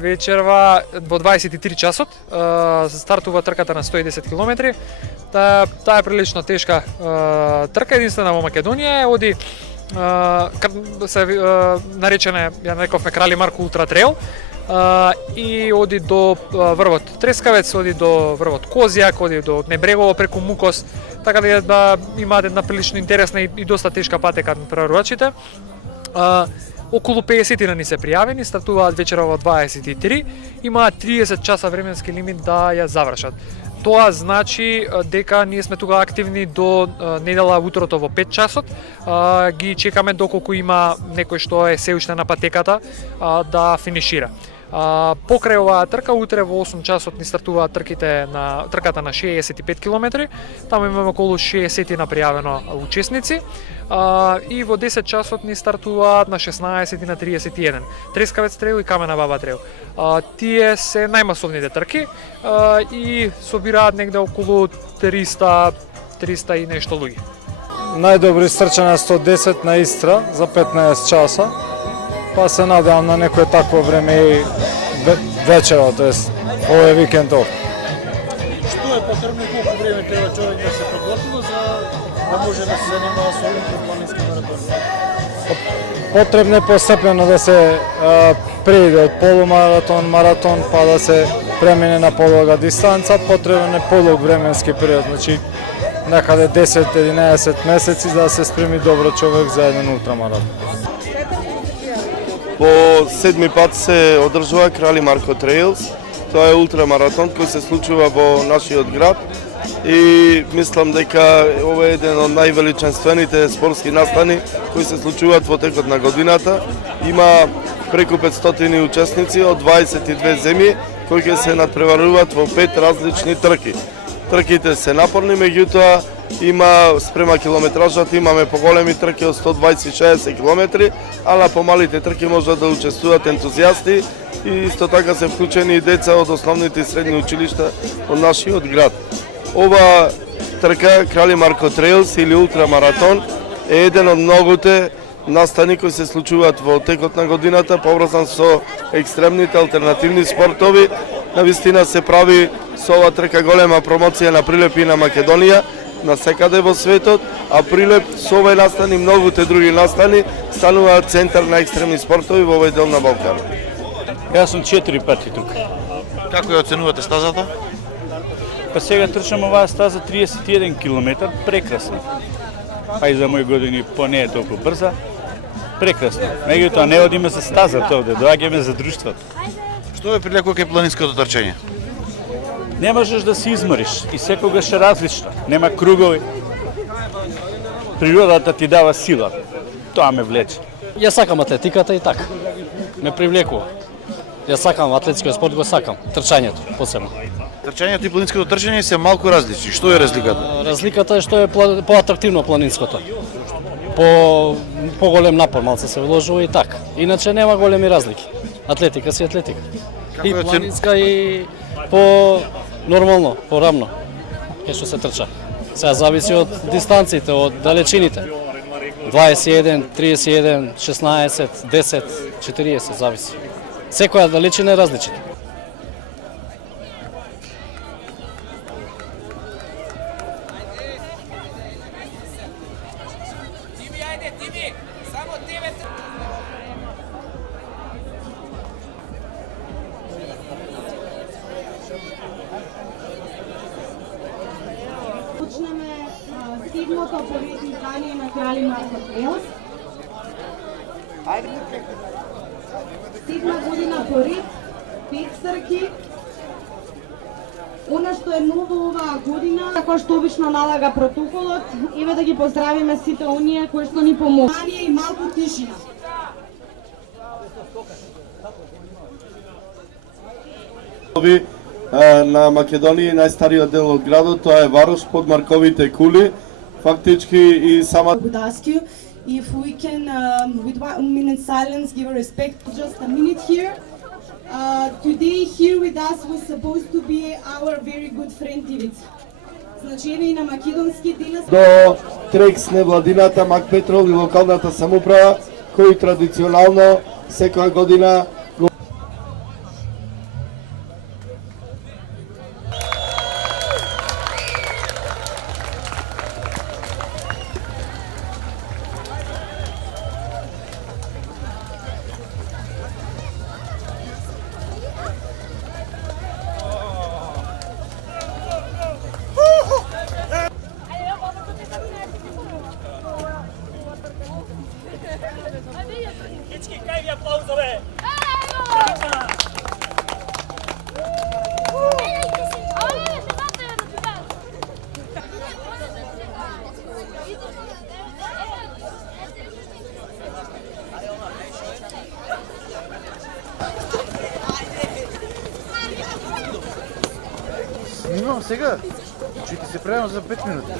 вечерва во 23 часот стартува трката на 110 км. Таа е прилично тешка трка, единствена во Македонија, оди се наречена, ја нарековме Крали Марко Ултра Трейл, и оди до врвот Трескавец, оди до врвот Козјак, оди до Небрегово преку Мукос, така да имаат една прилично интересна и доста тешка патека на преварувачите. Околу 50 ни се пријавени, стартуваат вечера во 23, имаат 30 часа временски лимит да ја завршат. Тоа значи дека ние сме тука активни до недела утрото во 5 часот. Ги чекаме доколку има некој што е се уште на патеката да финишира. Покрај оваа трка, утре во 8 часот ни стартуваат трката на 65 км. Таму имаме околу 60 на пријавено учесници. И во 10 часот ни стартуваат на 16 и на 31. Трескавец трейл и Камена баба трейл. Тие се најмасовните трки и собираат негде околу 300 и нешто луѓе. Најдобри стрчања 110 на Истра за 15 часа. Па се надевам на некое такво време и вечера, тоест овој викендов. Што е потребно и колку време треба човек да се подготви за да може да се занимава со планински маратон? Потребно е постепено да се преиде од полумаратон, маратон, па да се премине на полога дистанца. Потребен е полог временски период, значи некаде 10-11 месеци за да се спреми добро човек за еден ултрамаратон. По седми пат се одржува Крали Марко Трейлс. Тоа е ултрамаратон кој се случува во нашиот град и мислам дека ова е еден од највеличанствените спортски настани кои се случуваат во текот на годината. Има преку 500 учесници од 22 земји кои ќе се надпреваруваат во 5 различни трки. Трките се напорни, меѓутоа има спрема километражата, имаме поголеми трки од 120-60 км, ала по малите трки можат да учествуваат ентузијасти и исто така се вклучени и деца од основните и средни училишта од нашиот град. Ова трка Крали Марко Трейлс или ултрамаратон е еден од многуте настани кои се случуваат во текот на годината, поврзан со екстремните алтернативни спортови. Навистина се прави со ова трка голема промоција на Прилеп и на Македонија, на секаде во светот, а Прилеп со овој настани и многуте други настани стануваат центар на екстремни спортови во овој дел на Балкан. Јас сум 4 пати тука. Како ја оценувате стазата? Па сега трчам оваа стаза 31 км, прекрасно. Па и за мои години по не е толку брза. Прекрасно. Меѓутоа не одиме за стазата овде, доаѓаме за друштвото. Што ве привлекува кај планинското трчање? Не можеш да се измориш и секогаш е различно. Нема кругови. Природата ти дава сила. Тоа ме влече. Ја сакам атлетиката и така. Ме привлекува. Ја сакам атлетскиот спорт, го сакам. Трчањето посебно. Трчањето и планинското трчање се малку различни. Што е разликата? Разликата е што е поатрактивно планинското. Поголем напор малце се вложува и така. Иначе нема големи разлики. Атлетика си атлетика. И планинска и по нормално, порамно. Кај што се трча. Сега зависи од дистанциите, од далечините. 21, 31, 16, 10, 40 зависи. Секоја далечина е различна. Почнеме седмото поред издание на Крали Марко Трейлс. Седма година поред, 5 трки. Она што е ново оваа година, како што обично налага протоколот, еве да ги поздравиме сите оние кои што ни помогнаа и малку тишина. На Македонија најстариот дел од градот, тоа е Варош под Марковите кули. Фактички и сама Would ask you if we can, with 1 minute silence, give a respect. Just a minute here. Today here with us was supposed to be our very good friend Ивица. Значи еве и на македонски денес до Трекс невладината Мак Петрол и локалната самоуправа кои традиционално секоја година тръгвам сега. Че ти се правим за 5 минути.